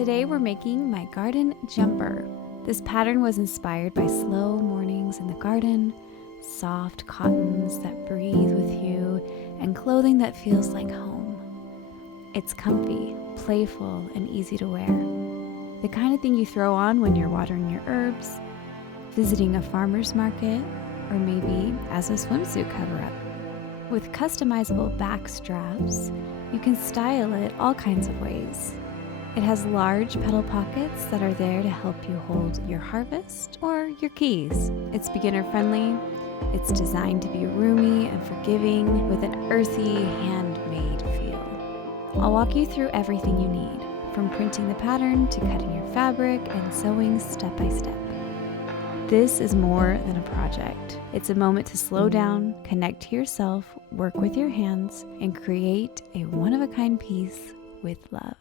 Today we're making my garden jumper. This pattern was inspired by slow mornings in the garden, soft cottons that breathe with you, and clothing that feels like home. It's comfy, playful, and easy to wear. The kind of thing you throw on when you're watering your herbs, visiting a farmer's market, or maybe as a swimsuit cover-up. With customizable back straps, you can style it all kinds of ways. It has large petal pockets that are there to help you hold your harvest or your keys. It's beginner-friendly. It's designed to be roomy and forgiving with an earthy, handmade feel. I'll walk you through everything you need, from printing the pattern to cutting your fabric and sewing step by step. This is more than a project. It's a moment to slow down, connect to yourself, work with your hands, and create a one-of-a-kind piece with love.